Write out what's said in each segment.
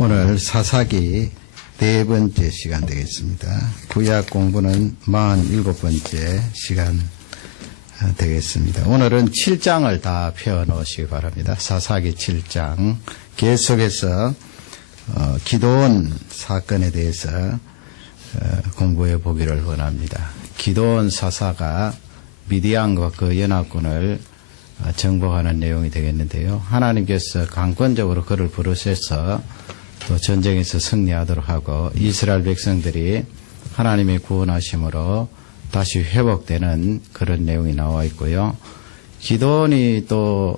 오늘 사사기 네 번째 시간 되겠습니다. 구약 공부는 47번째 시간 되겠습니다. 오늘은 7장을 다 펴놓으시기 바랍니다. 사사기 7장 계속해서 기드온 사건에 대해서 공부해 보기를 원합니다. 기드온 사사가 미디안과 그 연합군을 정복하는 내용이 되겠는데요. 하나님께서 강권적으로 그를 부르셔서 또 전쟁에서 승리하도록 하고 이스라엘 백성들이 하나님의 구원하심으로 다시 회복되는 그런 내용이 나와 있고요. 기드온이 또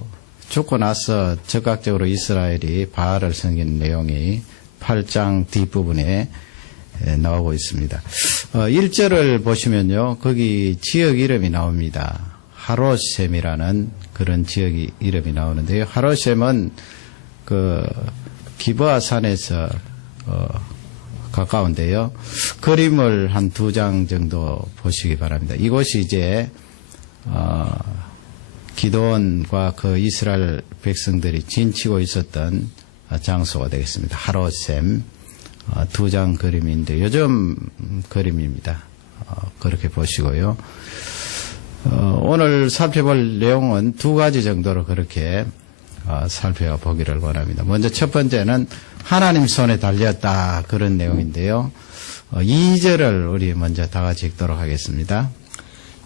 죽고 나서 적극적으로 이스라엘이 바알을 섬기는 내용이 8장 뒷부분에 나오고 있습니다. 1절을 보시면요. 거기 지역 이름이 나옵니다. 하롯셈이라는 그런 지역 이름이 나오는데요. 하롯셈은 기브아 산에서 가까운데요. 그림을 한 2장 정도 보시기 바랍니다. 이곳이 이제 기드온과 그 이스라엘 백성들이 진치고 있었던 장소가 되겠습니다. 하롯셈 2장 그림인데 요즘 그림입니다. 그렇게 보시고요. 오늘 살펴볼 내용은 2가지 정도로 그렇게 살펴보기를 원합니다. 먼저 첫 번째는 하나님 손에 달렸다 그런 내용인데요. 2절을 우리 먼저 다 같이 읽도록 하겠습니다.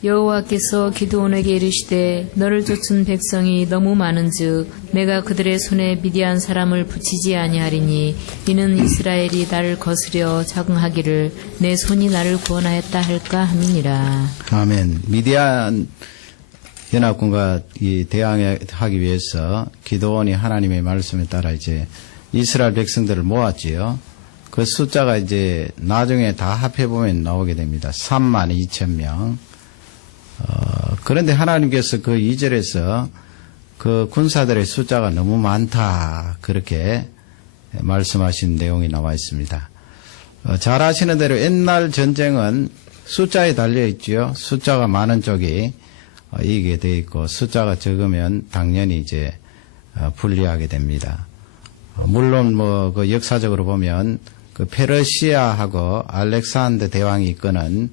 여호와께서 기드온에게 이르시되 너를 쫓은 백성이 너무 많은즉 내가 그들의 손에 미디안 사람을 붙이지 아니하리니 이는 이스라엘이 나를 거스려 적응하기를 내 손이 나를 구원하였다 할까 함이니라. 아멘. 미디안 연합군과 대항하기 위해서 기드온이 하나님의 말씀에 따라 이제 이스라엘 백성들을 모았지요. 그 숫자가 이제 나중에 다 합해보면 나오게 됩니다. 32,000명. 그런데 하나님께서 그 2절에서 그 군사들의 숫자가 너무 많다 그렇게 말씀하신 내용이 나와 있습니다. 잘 아시는 대로 옛날 전쟁은 숫자에 달려 있죠. 숫자가 많은 쪽이 이기게 돼 있고 숫자가 적으면 당연히 이제 불리하게 됩니다. 물론 그 역사적으로 보면 그 페르시아하고 알렉산더 대왕이 이끄는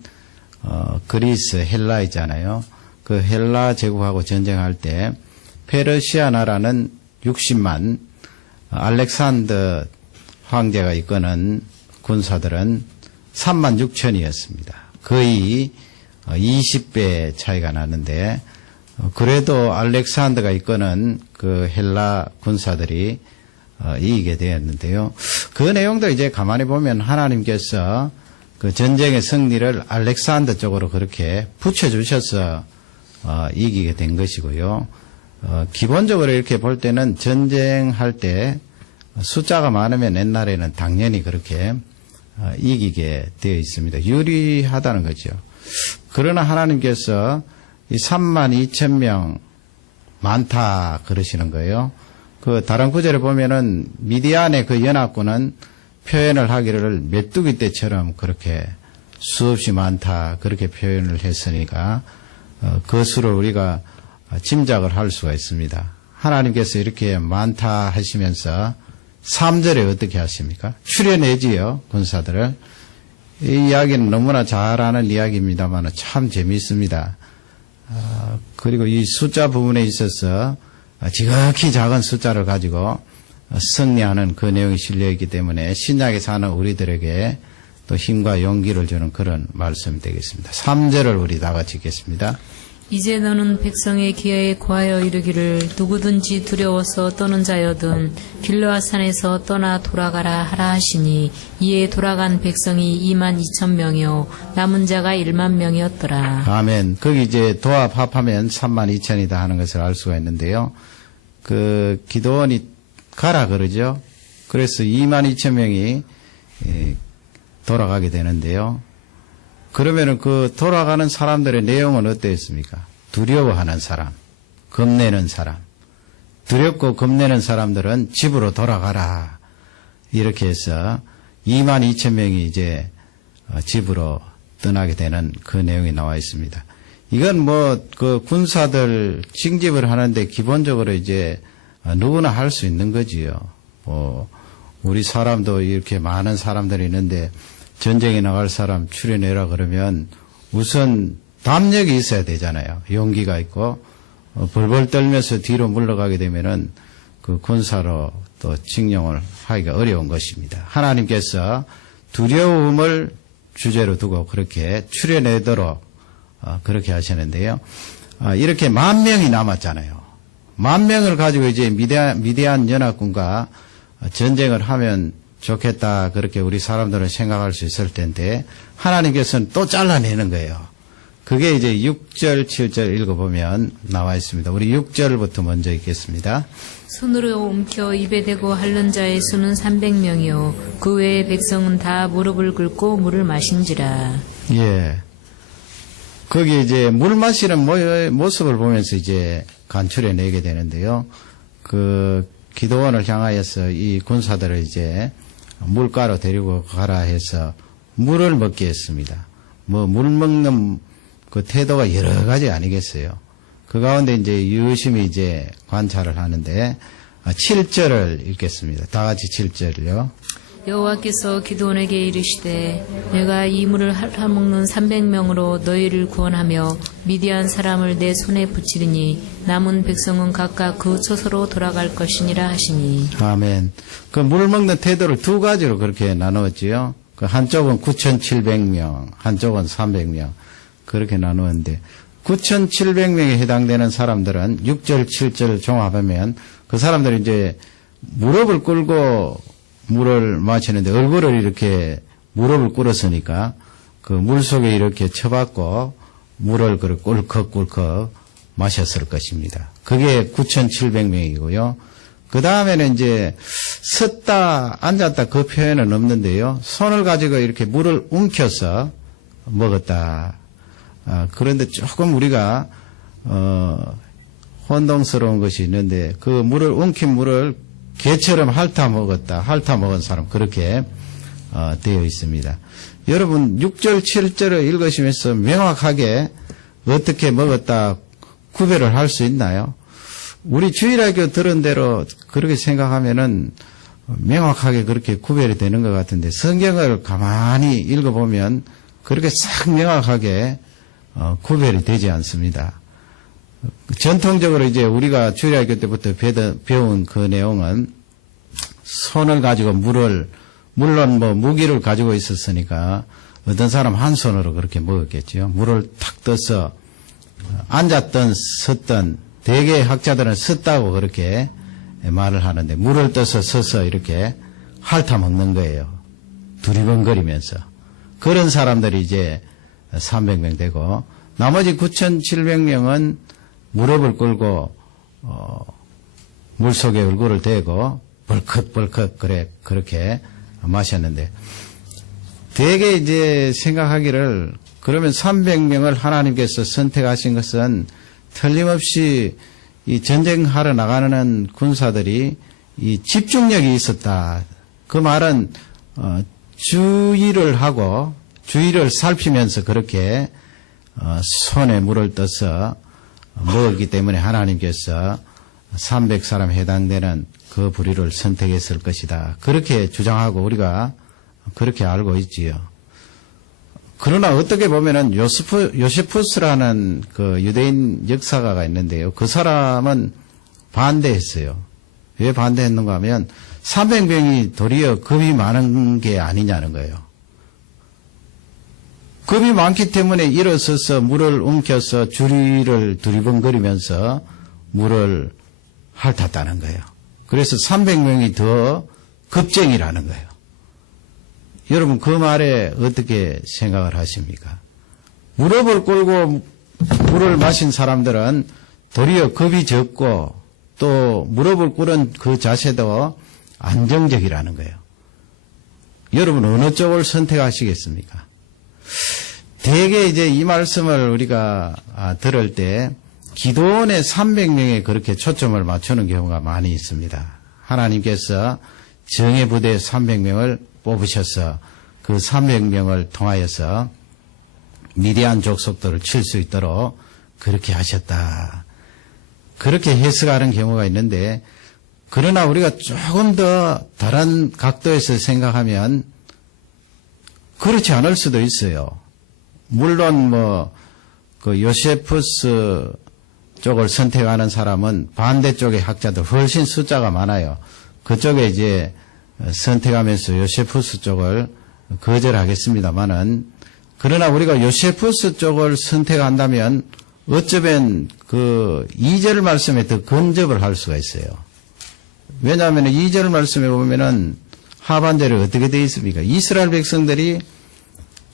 그리스 헬라 있잖아요. 그 헬라 제국하고 전쟁할 때 페르시아 나라는 60만, 알렉산더 황제가 이끄는 군사들은 36,000이었습니다. 거의 20배 차이가 나는데 그래도 알렉산더가 이끄는 그 헬라 군사들이 이기게 되었는데요. 그 내용도 이제 가만히 보면 하나님께서 그 전쟁의 승리를 알렉산더 쪽으로 그렇게 붙여주셔서 이기게 된 것이고요. 기본적으로 이렇게 볼 때는 전쟁할 때 숫자가 많으면 옛날에는 당연히 그렇게 이기게 되어 있습니다. 유리하다는 거죠. 그러나 하나님께서 이 32,000명 많다 그러시는 거예요. 그 다른 구절에 보면은 미디안의 그 연합군은 표현을 하기를 메뚜기 떼처럼 그렇게 수없이 많다 그렇게 표현을 했으니까 그 수를 우리가 짐작을 할 수가 있습니다. 하나님께서 이렇게 많다 하시면서 3절에 어떻게 하십니까? 추려내지요 군사들을. 이 이야기는 너무나 잘 아는 이야기입니다만 참 재미있습니다. 그리고 이 숫자 부분에 있어서 지극히 작은 숫자를 가지고 승리하는 그 내용이 실려있기 때문에 신약에 사는 우리들에게 또 힘과 용기를 주는 그런 말씀이 되겠습니다. 3절을 우리 다 같이 읽겠습니다. 이제 너는 백성의 기회에 구하여 이르기를 누구든지 두려워서 떠는 자여든 길르앗산에서 떠나 돌아가라 하라 하시니 이에 돌아간 백성이 22,000명이요 남은 자가 10,000명이었더라. 아멘. 거기 이제 도합 합하면 32,000이다 하는 것을 알 수가 있는데요. 그 기드온이 가라 그러죠. 그래서 22,000명이 돌아가게 되는데요. 그러면은 그 돌아가는 사람들의 내용은 어땠습니까? 두려워하는 사람, 겁내는 사람. 두렵고 겁내는 사람들은 집으로 돌아가라. 이렇게 해서 22,000명이 이제 집으로 떠나게 되는 그 내용이 나와 있습니다. 이건 그 군사들 징집을 하는데 기본적으로 이제 누구나 할 수 있는 거지요. 우리 사람도 이렇게 많은 사람들이 있는데 전쟁에 나갈 사람 추려내라 그러면 우선 담력이 있어야 되잖아요. 용기가 있고 벌벌 떨면서 뒤로 물러가게 되면은 그 군사로 또 징용을 하기가 어려운 것입니다. 하나님께서 두려움을 주제로 두고 그렇게 추려내도록 그렇게 하시는데요. 이렇게 10,000명이 남았잖아요. 10,000명을 가지고 이제 미디안 연합군과 전쟁을 하면 좋겠다 그렇게 우리 사람들은 생각할 수 있을 텐데 하나님께서는 또 잘라내는 거예요. 그게 이제 6절, 7절 읽어보면 나와 있습니다. 우리 6절부터 먼저 읽겠습니다. 손으로 움켜 입에 대고 핥는 자의 수는 300명이요 그 외의 백성은 다 무릎을 꿇고 물을 마신지라. 예. 거기 이제 물 마시는 모습을 보면서 이제 간추려 내게 되는데요. 그 기도원을 향하여서 이 군사들을 이제 물가로 데리고 가라 해서 물을 먹게 했습니다. 물 먹는 그 태도가 여러 가지 아니겠어요. 그 가운데 이제 유심히 이제 관찰을 하는데 7절을 읽겠습니다. 다 같이 7절을요. 여호와께서 기드온에게 이르시되 내가 이 물을 핥아먹는 300명으로 너희를 구원하며 미디안 사람을 내 손에 붙이리니 남은 백성은 각각 그 처소로 돌아갈 것이니라 하시니. 아멘. 그 물 먹는 태도를 두 가지로 그렇게 나누었지요. 그 한쪽은 9,700명, 한쪽은 300명 그렇게 나누었는데 9,700명에 해당되는 사람들은 6절, 7절 종합하면 그 사람들이 이제 무릎을 꿇고 물을 마시는데 얼굴을 이렇게 무릎을 꿇었으니까 그 물 속에 이렇게 쳐박고 물을 꿀컥꿀컥 마셨을 것입니다. 그게 9,700명이고요. 그 다음에는 이제 섰다 앉았다 그 표현은 없는데요. 손을 가지고 이렇게 물을 움켜서 먹었다. 그런데 조금 우리가 혼동스러운 것이 있는데 그 물을 움킨 물을 개처럼 핥아 먹은 사람 그렇게 되어 있습니다. 여러분 6절 7절을 읽으시면서 명확하게 어떻게 먹었다 구별을 할 수 있나요? 우리 주일학교 들은 대로 그렇게 생각하면은 명확하게 그렇게 구별이 되는 것 같은데 성경을 가만히 읽어보면 그렇게 싹 명확하게 구별이 되지 않습니다. 전통적으로 이제 우리가 주일학교 때부터 배운 그 내용은 손을 가지고 물론 뭐 무기를 가지고 있었으니까 어떤 사람 한 손으로 그렇게 먹었겠지요. 물을 탁 떠서 앉았던 섰던 대개 학자들은 섰다고 그렇게 말을 하는데 물을 떠서 서서 이렇게 핥아 먹는 거예요. 두리번거리면서. 그런 사람들이 이제 300명 되고 나머지 9,700명은 무릎을 꿇고 물속에 얼굴을 대고 벌컥벌컥 그렇게 마셨는데 되게 이제 생각하기를 그러면 300명을 하나님께서 선택하신 것은 틀림없이 이 전쟁하러 나가는 군사들이 이 집중력이 있었다. 그 말은 주의를 하고 주의를 살피면서 그렇게 손에 물을 떠서 먹었기 때문에 하나님께서 300사람에 해당되는 그 부류를 선택했을 것이다. 그렇게 주장하고 우리가 그렇게 알고 있지요. 그러나 어떻게 보면은 요세푸스라는 그 유대인 역사가가 있는데요. 그 사람은 반대했어요. 왜 반대했는가 하면 300명이 도리어 겁이 많은 게 아니냐는 거예요. 겁이 많기 때문에 일어서서 물을 움켜서 주리를 두리번거리면서 물을 핥았다는 거예요. 그래서 300명이 더 겁쟁이라는 거예요. 여러분 그 말에 어떻게 생각을 하십니까? 무릎을 꿇고 물을 마신 사람들은 도리어 겁이 적고 또 무릎을 꿇은 그 자세도 안정적이라는 거예요. 여러분 어느 쪽을 선택하시겠습니까? 대개 이제 이 말씀을 우리가 들을 때 기도원의 300명에 그렇게 초점을 맞추는 경우가 많이 있습니다. 하나님께서 정예 부대 300명을 뽑으셔서 그 300명을 통하여서 미디안 족속들을 칠 수 있도록 그렇게 하셨다. 그렇게 해석하는 경우가 있는데 그러나 우리가 조금 더 다른 각도에서 생각하면 그렇지 않을 수도 있어요. 물론 그 요세푸스 쪽을 선택하는 사람은 반대쪽의 학자들 훨씬 숫자가 많아요. 그쪽에 이제 선택하면서 요세푸스 쪽을 거절하겠습니다만은, 그러나 우리가 요세푸스 쪽을 선택한다면 어쩌면 그 2절 말씀에 더 근접을 할 수가 있어요. 왜냐하면 2절 말씀에 보면은 하반절에 어떻게 되어 있습니까? 이스라엘 백성들이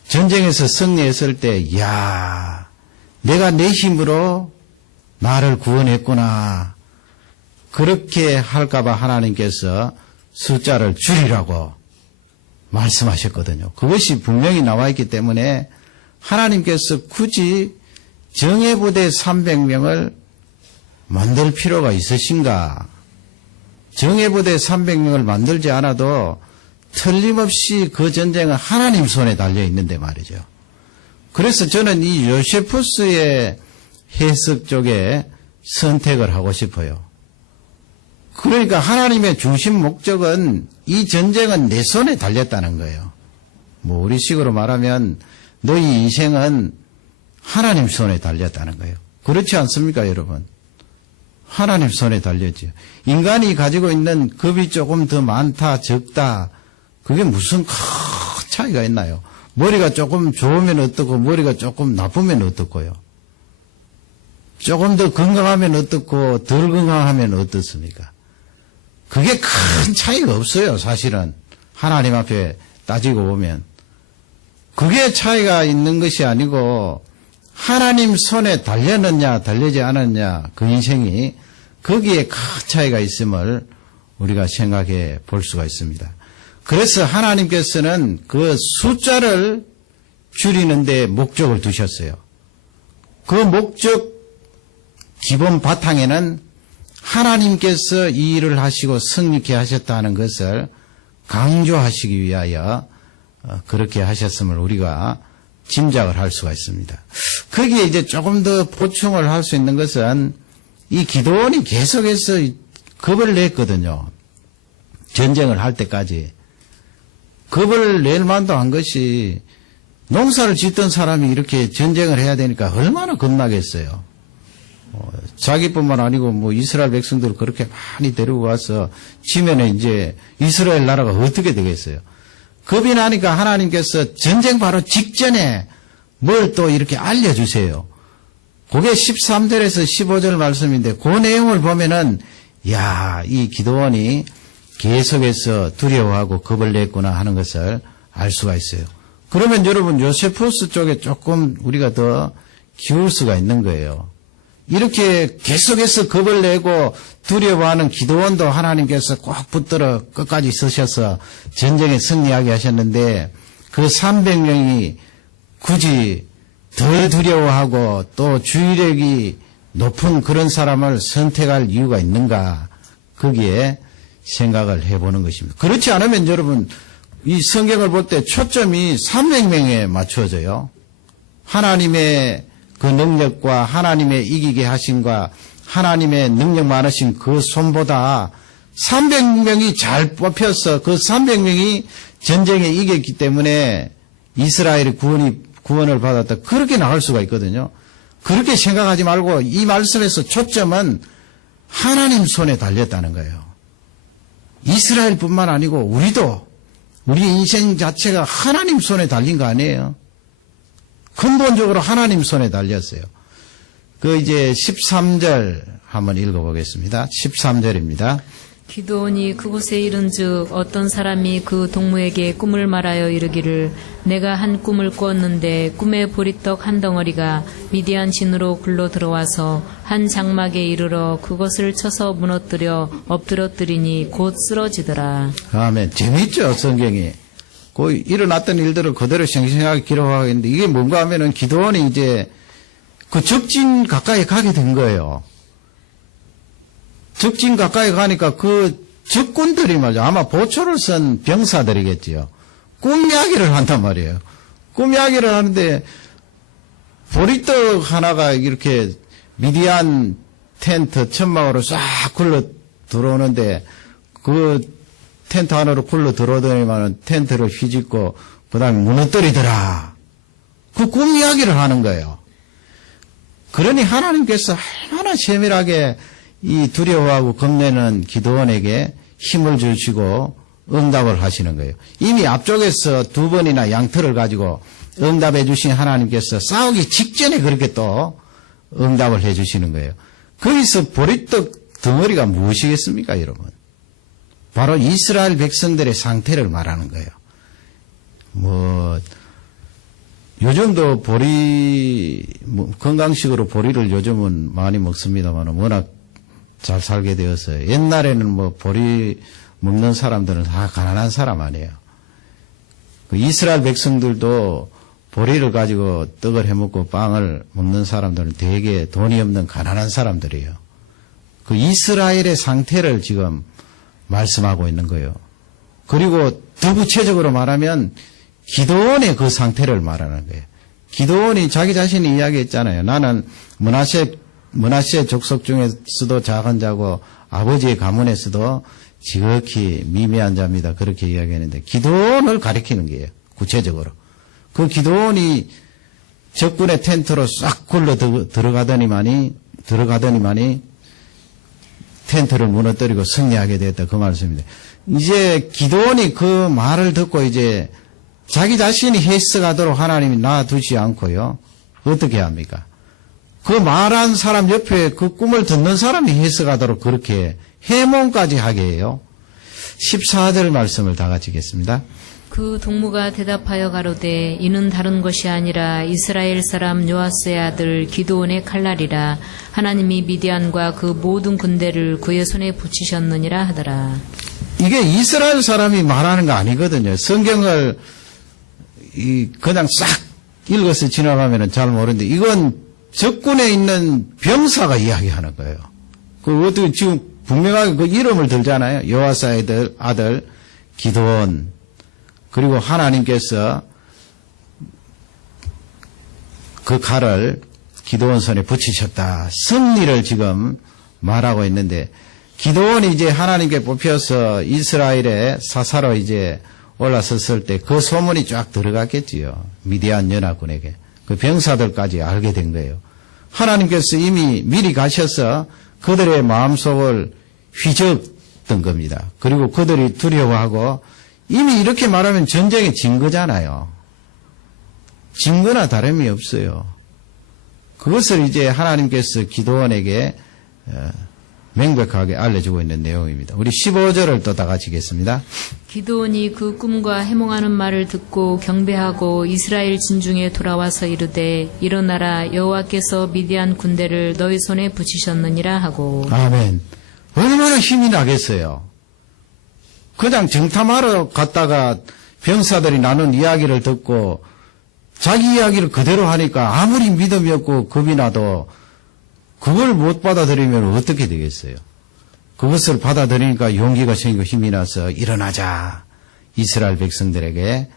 전쟁에서 승리했을 때, 야, 내가 내 힘으로 나를 구원했구나. 그렇게 할까봐 하나님께서 숫자를 줄이라고 말씀하셨거든요. 그것이 분명히 나와 있기 때문에 하나님께서 굳이 정예부대 300명을 만들 필요가 있으신가? 정예부대 300명을 만들지 않아도 틀림없이 그 전쟁은 하나님 손에 달려 있는데 말이죠. 그래서 저는 이 요세푸스의 해석 쪽에 선택을 하고 싶어요. 그러니까 하나님의 중심 목적은 이 전쟁은 내 손에 달렸다는 거예요. 뭐 우리식으로 말하면 너희 인생은 하나님 손에 달렸다는 거예요. 그렇지 않습니까, 여러분? 하나님 손에 달렸죠. 인간이 가지고 있는 겁이 조금 더 많다, 적다, 그게 무슨 큰 차이가 있나요? 머리가 조금 좋으면 어떻고, 머리가 조금 나쁘면 어떻고요? 조금 더 건강하면 어떻고, 덜 건강하면 어떻습니까? 그게 큰 차이가 없어요, 사실은. 하나님 앞에 따지고 보면. 그게 차이가 있는 것이 아니고, 하나님 손에 달렸느냐, 달리지 않았느냐, 그 인생이, 거기에 큰 차이가 있음을 우리가 생각해 볼 수가 있습니다. 그래서 하나님께서는 그 숫자를 줄이는 데 목적을 두셨어요. 그 목적 기본 바탕에는 하나님께서 이 일을 하시고 승리케 하셨다는 것을 강조하시기 위하여 그렇게 하셨음을 우리가 짐작을 할 수가 있습니다. 거기에 이제 조금 더 보충을 할 수 있는 것은 이 기도원이 계속해서 겁을 냈거든요. 전쟁을 할 때까지. 겁을 낼 만도 한 것이 농사를 짓던 사람이 이렇게 전쟁을 해야 되니까 얼마나 겁나겠어요. 자기뿐만 아니고 뭐 이스라엘 백성들을 그렇게 많이 데리고 가서 치면은 이제 이스라엘 나라가 어떻게 되겠어요. 겁이 나니까 하나님께서 전쟁 바로 직전에 뭘 또 이렇게 알려주세요. 그게 13절에서 15절 말씀인데 그 내용을 보면은 야, 이 기도원이 계속해서 두려워하고 겁을 냈구나 하는 것을 알 수가 있어요. 그러면 여러분 요세푸스 쪽에 조금 우리가 더 기울 수가 있는 거예요. 이렇게 계속해서 겁을 내고 두려워하는 기도원도 하나님께서 꼭 붙들어 끝까지 서셔서 전쟁에 승리하게 하셨는데 그 300명이 굳이 더 두려워하고 또 주의력이 높은 그런 사람을 선택할 이유가 있는가, 거기에 생각을 해보는 것입니다. 그렇지 않으면 여러분 이 성경을 볼 때 초점이 300명에 맞춰져요. 하나님의 그 능력과 하나님의 이기게 하심과 하나님의 능력 많으신 그 손보다 300명이 잘 뽑혀서 그 300명이 전쟁에 이겼기 때문에 이스라엘이 구원을 받았다. 그렇게 나갈 수가 있거든요. 그렇게 생각하지 말고 이 말씀에서 초점은 하나님 손에 달렸다는 거예요. 이스라엘뿐만 아니고 우리도 우리 인생 자체가 하나님 손에 달린 거 아니에요. 근본적으로 하나님 손에 달렸어요. 그 이제 13절 한번 읽어보겠습니다. 13절입니다. 기도원이 그곳에 이른즉 어떤 사람이 그 동무에게 꿈을 말하여 이르기를 내가 한 꿈을 꾸었는데 꿈에 보리떡 한 덩어리가 미디안 진으로 굴러 들어와서 한 장막에 이르러 그것을 쳐서 무너뜨려 엎드러뜨리니 곧 쓰러지더라. 아멘. 재미있죠, 성경이. 그 일어났던 일들을 그대로 생생하게 기록하고 있는데 이게 뭔가 하면은 기도원이 이제 그 적진 가까이 가게 된 거예요. 적진 가까이 가니까 그 적군들이 말이죠. 아마 보초를 쓴 병사들이겠지요. 꿈 이야기를 한단 말이에요. 꿈 이야기를 하는데 보리떡 하나가 이렇게 미디안 텐트 천막으로 싹 굴러 들어오는데 그 텐트 안으로 굴러 들어오더니만 텐트를 휘짓고 그다음에 무너뜨리더라. 그 꿈 이야기를 하는 거예요. 그러니 하나님께서 얼마나 세밀하게 이 두려워하고 겁내는 기도원에게 힘을 주시고 응답을 하시는 거예요. 이미 앞쪽에서 2번이나 양털을 가지고 응답해 주신 하나님께서 싸우기 직전에 그렇게 또 응답을 해 주시는 거예요. 거기서 보리떡 덩어리가 무엇이겠습니까, 여러분? 바로 이스라엘 백성들의 상태를 말하는 거예요. 요즘도 건강식으로 보리를 요즘은 많이 먹습니다만 워낙 잘 살게 되어서 옛날에는 보리 먹는 사람들은 다 가난한 사람 아니에요. 그 이스라엘 백성들도 보리를 가지고 떡을 해먹고 빵을 먹는 사람들은 되게 돈이 없는 가난한 사람들이에요. 그 이스라엘의 상태를 지금 말씀하고 있는 거예요. 그리고 더 구체적으로 말하면 기도원의 그 상태를 말하는 거예요. 기도원이 자기 자신이 이야기했잖아요. 나는 므낫세 족속 중에서도 작은 자고 아버지의 가문에서도 지극히 미미한 자입니다. 그렇게 이야기하는데 기도원을 가리키는 거예요. 구체적으로. 그 기도원이 적군의 텐트로 싹 굴러 들어가더니만이 텐트를 무너뜨리고 승리하게 되었다. 그 말씀입니다. 이제 기도원이 그 말을 듣고 이제 자기 자신이 해석하도록 하나님이 놔두지 않고요. 어떻게 합니까? 그 말한 사람 옆에 그 꿈을 듣는 사람이 해석하도록 그렇게 해몽까지 하게 해요. 14절 말씀을 다 같이 읽겠습니다. 그 동무가 대답하여 가로되 이는 다른 것이 아니라 이스라엘 사람 요아스의 아들 기드온의 칼날이라. 하나님이 미디안과 그 모든 군대를 그의 손에 붙이셨느니라 하더라. 이게 이스라엘 사람이 말하는 거 아니거든요. 성경을 그냥 싹 읽어서 지나가면 잘 모르는데 이건 적군에 있는 병사가 이야기하는 거예요. 그 어떻게 지금 분명하게 그 이름을 들잖아요. 요아스의 아들 기드온. 그리고 하나님께서 그 칼을 기드온 손에 붙이셨다. 승리를 지금 말하고 있는데 기드온이 이제 하나님께 뽑혀서 이스라엘의 사사로 이제 올라섰을 때 그 소문이 쫙 들어갔겠지요. 미디안 연합군에게. 그 병사들까지 알게 된 거예요. 하나님께서 이미 미리 가셔서 그들의 마음속을 휘젓던 겁니다. 그리고 그들이 두려워하고 이미 이렇게 말하면 전쟁에 진 거잖아요. 진 거나 다름이 없어요. 그것을 이제 하나님께서 기드온에게 명백하게 알려주고 있는 내용입니다. 우리 15절을 또 다 같이 읽겠습니다. 기드온이 그 꿈과 해몽하는 말을 듣고 경배하고 이스라엘 진중에 돌아와서 이르되 일어나라 여호와께서 미디안 군대를 너희 손에 붙이셨느니라 하고. 아멘. 얼마나 힘이 나겠어요. 그냥 정탐하러 갔다가 병사들이 나눈 이야기를 듣고 자기 이야기를 그대로 하니까 아무리 믿음이 없고 겁이 나도 그걸 못 받아들이면 어떻게 되겠어요? 그것을 받아들이니까 용기가 생기고 힘이 나서 일어나자 이스라엘 백성들에게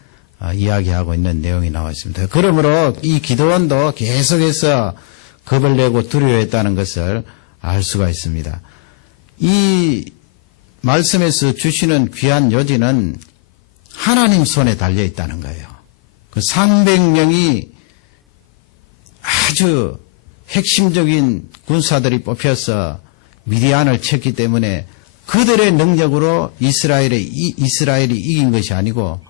이야기하고 있는 내용이 나와 있습니다. 그러므로 이 기드온도 계속해서 겁을 내고 두려워했다는 것을 알 수가 있습니다. 이 말씀에서 주시는 귀한 요지는 하나님 손에 달려 있다는 거예요. 그 300명이 아주 핵심적인 군사들이 뽑혀서 미디안을 쳤기 때문에 그들의 능력으로 이스라엘이 이긴 것이 아니고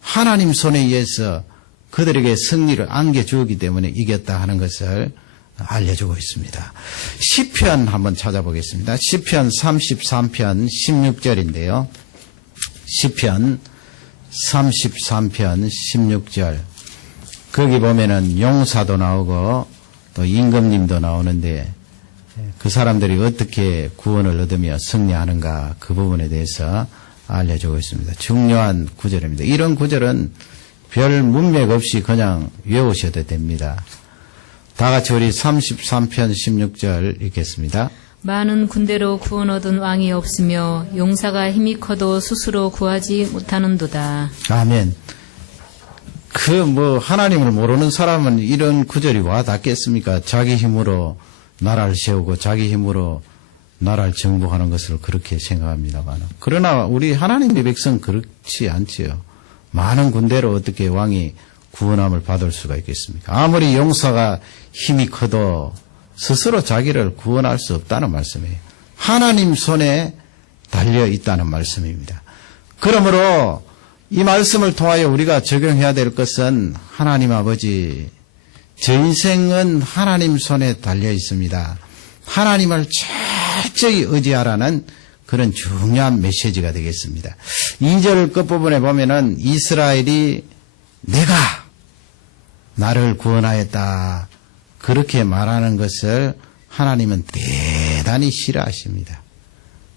하나님 손에 의해서 그들에게 승리를 안겨주었기 때문에 이겼다 하는 것을 알려주고 있습니다. 시편 한번 찾아보겠습니다. 시편 33편 16절인데요. 시편 33편 16절. 거기 보면은 용사도 나오고 또 임금님도 나오는데 그 사람들이 어떻게 구원을 얻으며 승리하는가 그 부분에 대해서 알려주고 있습니다. 중요한 구절입니다. 이런 구절은 별 문맥 없이 그냥 외우셔도 됩니다. 다 같이 우리 33편 16절 읽겠습니다. 많은 군대로 구원 얻은 왕이 없으며 용사가 힘이 커도 스스로 구하지 못하는도다. 아멘. 하나님을 모르는 사람은 이런 구절이 와 닿겠습니까? 자기 힘으로 나라를 세우고 자기 힘으로 나라를 정복하는 것을 그렇게 생각합니다만, 그러나 우리 하나님의 백성 그렇지 않지요. 많은 군대로 어떻게 왕이 구원함을 받을 수가 있겠습니까? 아무리 용사가 힘이 커도 스스로 자기를 구원할 수 없다는 말씀이에요. 하나님 손에 달려 있다는 말씀입니다. 그러므로 이 말씀을 통하여 우리가 적용해야 될 것은, 하나님 아버지, 저 인생은 하나님 손에 달려 있습니다. 하나님을 철저히 의지하라는 그런 중요한 메시지가 되겠습니다. 2절 끝부분에 보면은 이스라엘이 내가 나를 구원하였다, 그렇게 말하는 것을 하나님은 대단히 싫어하십니다.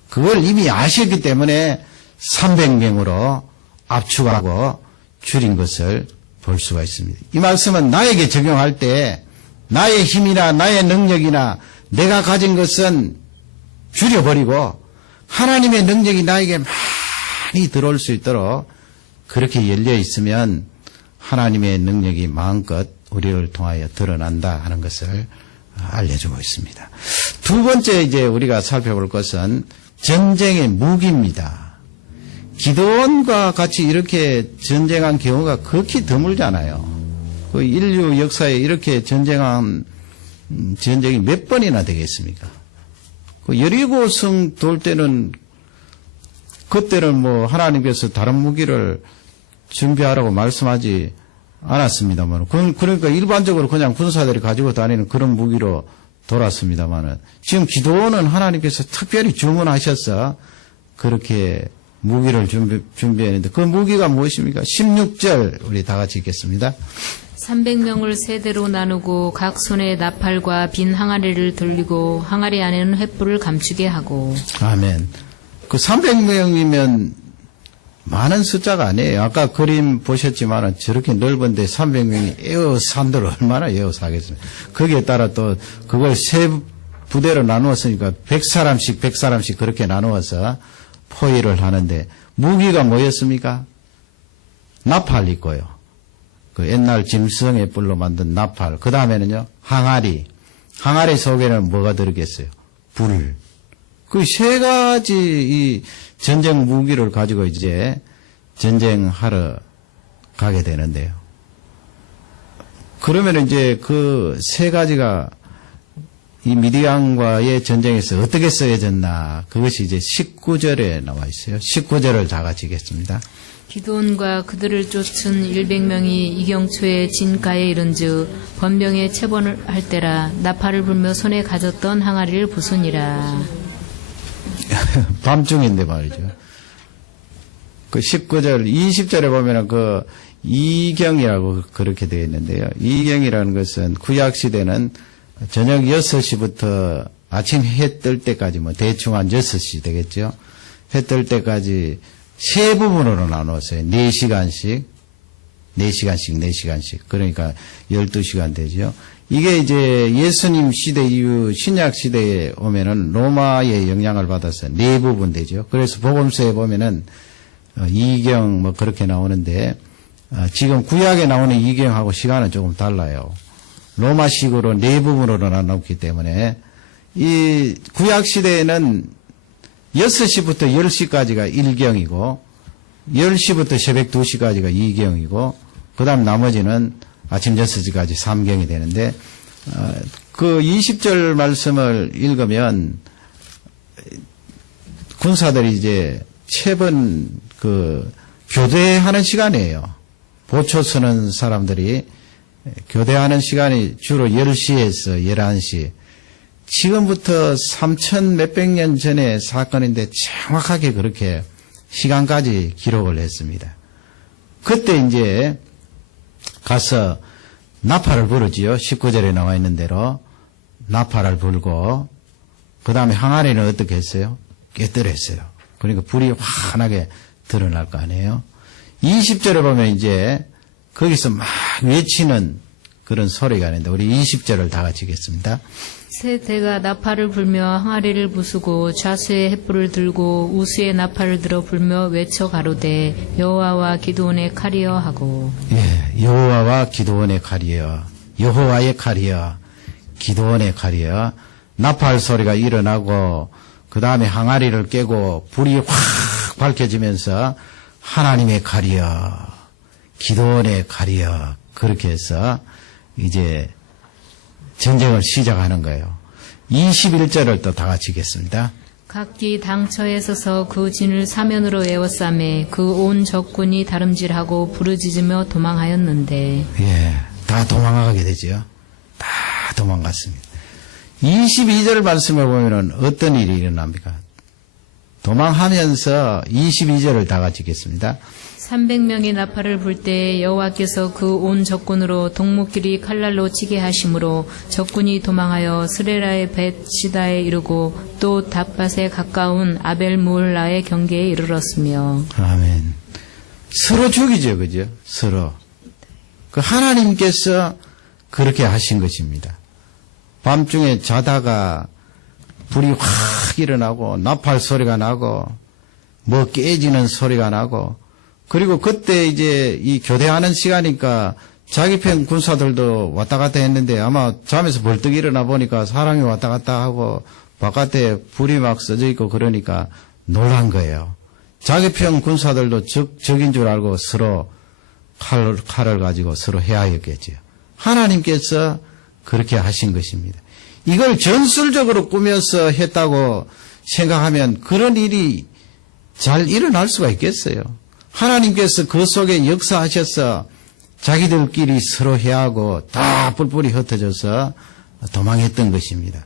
그걸 이미 아셨기 때문에 300명으로 압축하고 줄인 것을 볼 수가 있습니다. 이 말씀은 나에게 적용할 때 나의 힘이나 나의 능력이나 내가 가진 것은 줄여버리고 하나님의 능력이 나에게 많이 들어올 수 있도록 그렇게 열려 있으면 하나님의 능력이 마음껏 우리를 통하여 드러난다 하는 것을 알려주고 있습니다. 두 번째 이제 우리가 살펴볼 것은 전쟁의 무기입니다. 기드온과 같이 이렇게 전쟁한 경우가 극히 드물잖아요. 그 인류 역사에 이렇게 전쟁한 전쟁이 몇 번이나 되겠습니까? 그 여리고성 돌 때는, 그때는 뭐 하나님께서 다른 무기를 준비하라고 말씀하지 않았습니다만, 그러니까 일반적으로 그냥 군사들이 가지고 다니는 그런 무기로 돌았습니다만, 지금 기드온은 하나님께서 특별히 주문하셔서 그렇게 무기를 준비했는데, 그 무기가 무엇입니까? 16절 우리 다 같이 읽겠습니다. 300명을 세대로 나누고 각 손에 나팔과 빈 항아리를 들리고 항아리 안에는 횃불을 감추게 하고. 아멘. 그 300명이면 많은 숫자가 아니에요. 아까 그림 보셨지만 저렇게 넓은데 300명이 에어산들 얼마나 에어사겠습니까? 거기에 따라 또 그걸 세 부대로 나누었으니까 100사람씩 그렇게 나누어서 포위를 하는데, 무기가 뭐였습니까? 나팔 있고요. 그 옛날 짐승의 뿔로 만든 나팔. 그 다음에는요, 항아리. 항아리 속에는 뭐가 들었겠어요? 불. 그 세 가지 이 전쟁 무기를 가지고 이제 전쟁하러 가게 되는데요. 그러면 이제 그 세 가지가 이 미디안과의 전쟁에서 어떻게 쓰여졌나, 그것이 이제 19절에 나와 있어요. 19절을 다 같이 읽겠습니다. 기드온과 그들을 쫓은 100명이 이경초에 진가에 이른즉 번병에 체번을 할 때라 나팔을 불며 손에 가졌던 항아리를 부수니라. 밤중인데 말이죠. 그 19절, 20절에 보면은 그 이경이라고 그렇게 되어 있는데요. 이경이라는 것은 구약시대는 저녁 6시부터 아침 해 뜰 때까지, 뭐 대충 한 6시 되겠죠. 해 뜰 때까지 세 부분으로 나누었어요. 4시간씩. 그러니까 12시간 되죠. 이게 이제 예수님 시대 이후 신약 시대에 오면은 로마의 영향을 받아서 4부분 되죠. 그래서 복음서에 보면은 이경 뭐 그렇게 나오는데, 지금 구약에 나오는 이경하고 시간은 조금 달라요. 로마식으로 4부분으로 나눴기 때문에, 이 구약 시대에는 6시부터 10시까지가 1경이고 10시부터 새벽 2시까지가 2경이고 그 다음 나머지는 아침 6시까지 3경이 되는데, 그 20절 말씀을 읽으면 군사들이 이제 체번 그 교대하는 시간이에요. 보초 서는 사람들이 교대하는 시간이 주로 10시에서 11시. 지금부터 3천 몇백 년 전의 사건인데 정확하게 그렇게 시간까지 기록을 했습니다. 그때 이제 가서 나팔을 부르지요. 19절에 나와 있는 대로 나팔을 불고, 그 다음에 항아리는 어떻게 했어요? 깨뜨렸어요. 그러니까 불이 환하게 드러날 거 아니에요. 20절에 보면 이제 거기서 막 외치는 그런 소리가 있는데, 우리 20절을 다 같이 읽겠습니다. 세 대가 나팔을 불며 항아리를 부수고 좌수에 횃불을 들고 우수에 나팔을 들어 불며 외쳐 가로되 여호와와 기드온의 칼이여 하고. 예, 여호와와 기드온의 칼이여, 여호와의 칼이여, 기드온의 칼이여. 나팔 소리가 일어나고 그 다음에 항아리를 깨고 불이 확 밝혀지면서 하나님의 칼이여, 기도원의 칼이여, 그렇게 해서 이제 전쟁을 시작하는 거예요. 21절을 또 다 같이 읽겠습니다. 각기 당처에 서서 그 진을 사면으로 에워싸매 그 온 적군이 다름질하고 부르짖으며 도망하였는데. 예, 다 도망가게 되죠. 다 도망갔습니다. 22절 말씀을 보면은 어떤 일이 일어납니까? 도망하면서 22절을 다 같이 읽겠습니다. 300명의 나팔을 불 때 여호와께서 그 온 적군으로 동무끼리 칼날로 치게 하심으로 적군이 도망하여 스레라의 벳시다에 이르고 또 닷밭에 가까운 아벨무올라의 경계에 이르렀으며. 아멘. 서로 죽이죠, 그죠? 서로. 그 하나님께서 그렇게 하신 것입니다. 밤중에 자다가 불이 확 일어나고 나팔 소리가 나고 뭐 깨지는 소리가 나고, 그리고 그때 이제 이 교대하는 시간이니까 자기 편 군사들도 왔다 갔다 했는데 아마 잠에서 벌떡 일어나 보니까 사람이 왔다 갔다 하고 바깥에 불이 막 써져 있고 그러니까 놀란 거예요. 자기 편 군사들도 적인 줄 알고 서로 칼을 가지고 서로 헤아였겠지요. 하나님께서 그렇게 하신 것입니다. 이걸 전술적으로 꾸며서 했다고 생각하면 그런 일이 잘 일어날 수가 있겠어요. 하나님께서 그 속에 역사하셔서 자기들끼리 서로 해하고 다 뿔뿔이 흩어져서 도망했던 것입니다.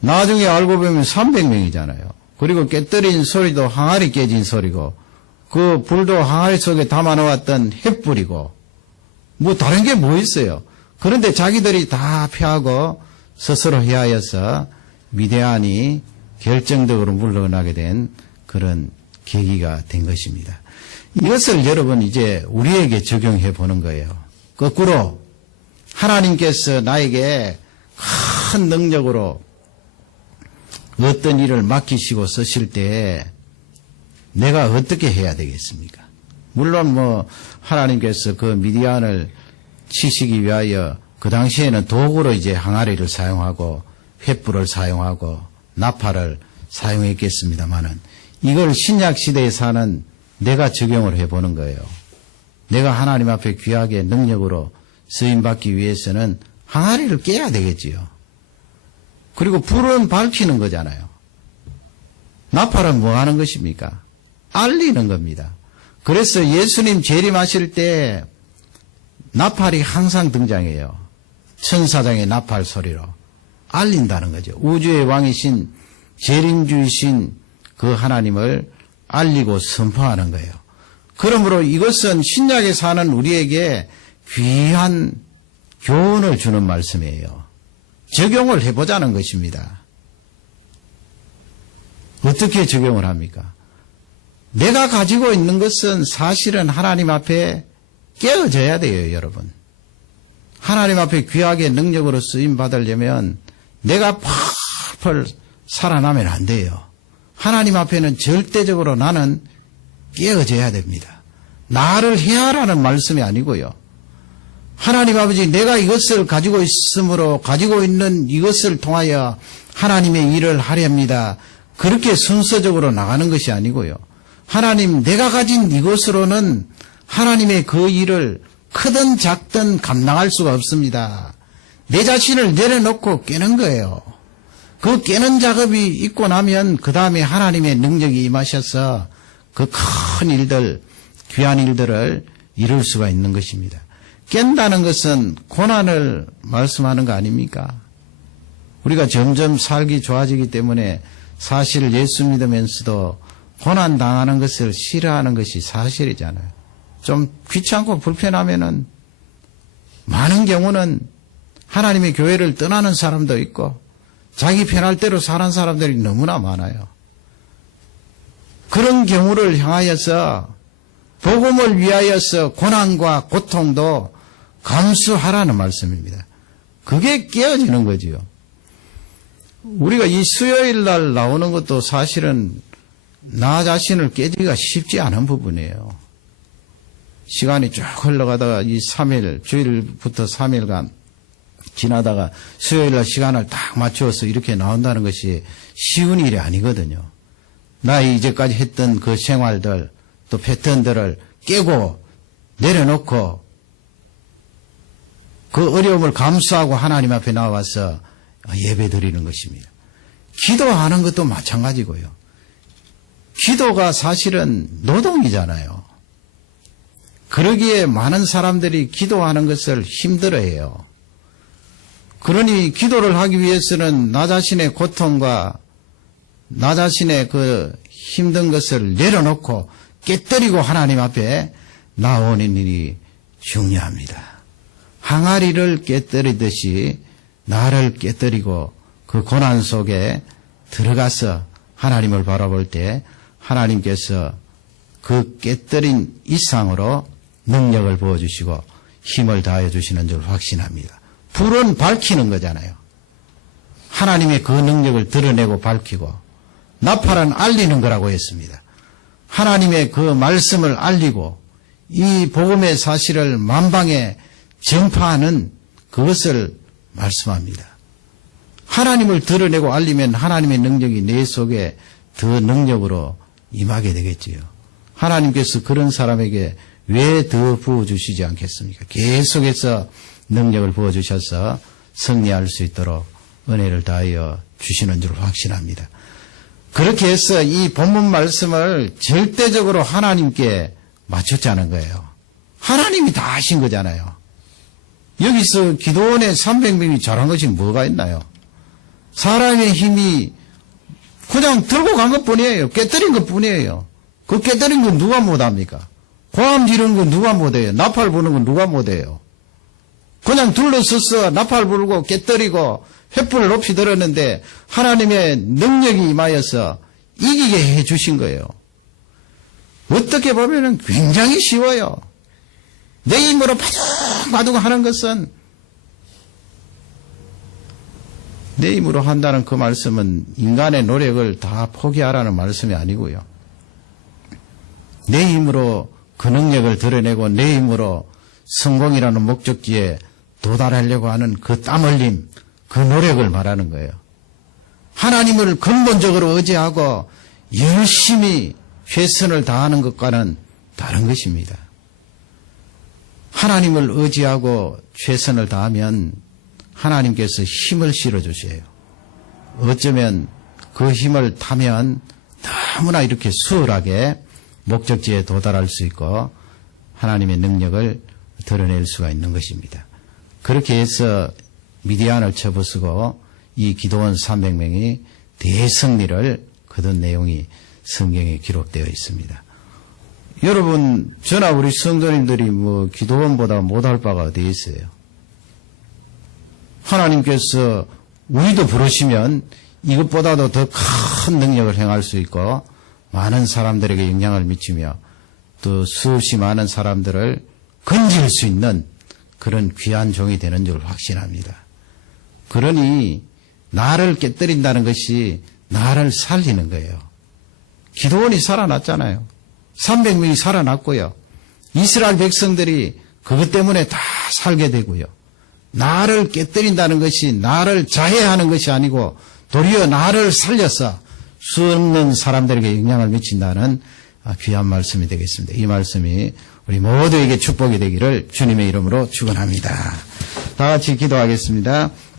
나중에 알고 보면 300명이잖아요. 그리고 깨뜨린 소리도 항아리 깨진 소리고, 그 불도 항아리 속에 담아놓았던 횃불이고, 뭐 다른 게 뭐 있어요. 그런데 자기들이 다 피하고 스스로 해하여서 미디안이 결정적으로 물러나게 된 그런 계기가 된 것입니다. 이것을 여러분 이제 우리에게 적용해 보는 거예요. 거꾸로 하나님께서 나에게 큰 능력으로 어떤 일을 맡기시고 쓰실 때 내가 어떻게 해야 되겠습니까? 물론 뭐 하나님께서 그 미디안을 치시기 위하여 그 당시에는 도구로 이제 항아리를 사용하고 횃불을 사용하고 나팔을 사용했겠습니다마는, 이걸 신약 시대에 사는 내가 적용을 해보는 거예요. 내가 하나님 앞에 귀하게 능력으로 쓰임받기 위해서는 항아리를 깨야 되겠지요. 그리고 불은 밝히는 거잖아요. 나팔은 뭐 하는 것입니까? 알리는 겁니다. 그래서 예수님 재림하실 때 나팔이 항상 등장해요. 천사장의 나팔 소리로 알린다는 거죠. 우주의 왕이신 재림주이신 그 하나님을 알리고 선포하는 거예요. 그러므로 이것은 신약에 사는 우리에게 귀한 교훈을 주는 말씀이에요. 적용을 해보자는 것입니다. 어떻게 적용을 합니까? 내가 가지고 있는 것은 사실은 하나님 앞에 깨어져야 돼요, 여러분. 하나님 앞에 귀하게 능력으로 쓰임 받으려면 내가 펄펄 살아나면 안 돼요. 하나님 앞에는 절대적으로 나는 깨어져야 됩니다. 나를 해하라는 말씀이 아니고요. 하나님 아버지, 내가 이것을 가지고 있으므로 가지고 있는 이것을 통하여 하나님의 일을 하렵니다. 그렇게 순서적으로 나가는 것이 아니고요. 하나님, 내가 가진 이것으로는 하나님의 그 일을 크든 작든 감당할 수가 없습니다. 내 자신을 내려놓고 깨는 거예요. 그 깨는 작업이 있고 나면 그 다음에 하나님의 능력이 임하셔서 그 큰 일들, 귀한 일들을 이룰 수가 있는 것입니다. 깬다는 것은 고난을 말씀하는 거 아닙니까? 우리가 점점 살기 좋아지기 때문에 사실 예수 믿으면서도 고난 당하는 것을 싫어하는 것이 사실이잖아요. 좀 귀찮고 불편하면은 많은 경우는 하나님의 교회를 떠나는 사람도 있고 자기 편할 대로 사는 사람들이 너무나 많아요. 그런 경우를 향하여서 복음을 위하여서 고난과 고통도 감수하라는 말씀입니다. 그게 깨어지는 거지요. 우리가 이 수요일 날 나오는 것도 사실은 나 자신을 깨지기가 쉽지 않은 부분이에요. 시간이 쭉 흘러가다가 이 3일, 주일부터 3일간 지나다가 수요일날 시간을 딱 맞추어서 이렇게 나온다는 것이 쉬운 일이 아니거든요. 나 이제까지 했던 그 생활들 또 패턴들을 깨고 내려놓고 그 어려움을 감수하고 하나님 앞에 나와서 예배 드리는 것입니다. 기도하는 것도 마찬가지고요. 기도가 사실은 노동이잖아요. 그러기에 많은 사람들이 기도하는 것을 힘들어해요. 그러니 기도를 하기 위해서는 나 자신의 고통과 나 자신의 그 힘든 것을 내려놓고 깨뜨리고 하나님 앞에 나오는 일이 중요합니다. 항아리를 깨뜨리듯이 나를 깨뜨리고 그 고난 속에 들어가서 하나님을 바라볼 때 하나님께서 그 깨뜨린 이상으로 능력을 부어주시고 힘을 다해 주시는 줄 확신합니다. 불은 밝히는 거잖아요. 하나님의 그 능력을 드러내고 밝히고 나팔은 알리는 거라고 했습니다. 하나님의 그 말씀을 알리고 이 복음의 사실을 만방에 전파하는 그것을 말씀합니다. 하나님을 드러내고 알리면 하나님의 능력이 내 속에 더 능력으로 임하게 되겠지요. 하나님께서 그런 사람에게 왜 더 부어주시지 않겠습니까? 계속해서 능력을 부어주셔서 승리할 수 있도록 은혜를 다하여 주시는 줄 확신합니다. 그렇게 해서 이 본문 말씀을 절대적으로 하나님께 맞췄자는 거예요. 하나님이 다 하신 거잖아요. 여기서 기도원의 300명이 잘한 것이 뭐가 있나요? 사람의 힘이 그냥 들고 간 것뿐이에요. 깨뜨린 것뿐이에요. 그 깨뜨린 건 누가 못합니까? 고함 지르는 건 누가 못해요? 나팔 부는 건 누가 못해요? 그냥 둘러서서 나팔 불고 깨뜨리고 횃불을 높이 들었는데 하나님의 능력이 임하여서 이기게 해 주신 거예요. 어떻게 보면 굉장히 쉬워요. 내 힘으로 바둑바둑 하는 것은 내 힘으로 한다는 그 말씀은 인간의 노력을 다 포기하라는 말씀이 아니고요. 내 힘으로 그 능력을 드러내고 내 힘으로 성공이라는 목적지에 도달하려고 하는 그 땀 흘림, 그 노력을 말하는 거예요. 하나님을 근본적으로 의지하고 열심히 최선을 다하는 것과는 다른 것입니다. 하나님을 의지하고 최선을 다하면 하나님께서 힘을 실어주세요. 어쩌면 그 힘을 타면 너무나 이렇게 수월하게 목적지에 도달할 수 있고 하나님의 능력을 드러낼 수가 있는 것입니다. 그렇게 해서 미디안을 쳐부수고 이 기도원 300명이 대승리를 거둔 내용이 성경에 기록되어 있습니다. 여러분, 저나 우리 성도님들이 기도원보다 못할 바가 어디 있어요? 하나님께서 우리도 부르시면 이것보다도 더 큰 능력을 행할 수 있고 많은 사람들에게 영향을 미치며 또 수없이 많은 사람들을 건질 수 있는 그런 귀한 종이 되는 줄 확신합니다. 그러니 나를 깨뜨린다는 것이 나를 살리는 거예요. 기도원이 살아났잖아요. 300명이 살아났고요. 이스라엘 백성들이 그것 때문에 다 살게 되고요. 나를 깨뜨린다는 것이 나를 자해하는 것이 아니고 도리어 나를 살려서 수없는 사람들에게 영향을 미친다는 귀한 말씀이 되겠습니다. 이 말씀이 우리 모두에게 축복이 되기를 주님의 이름으로 축원합니다. 다 같이 기도하겠습니다.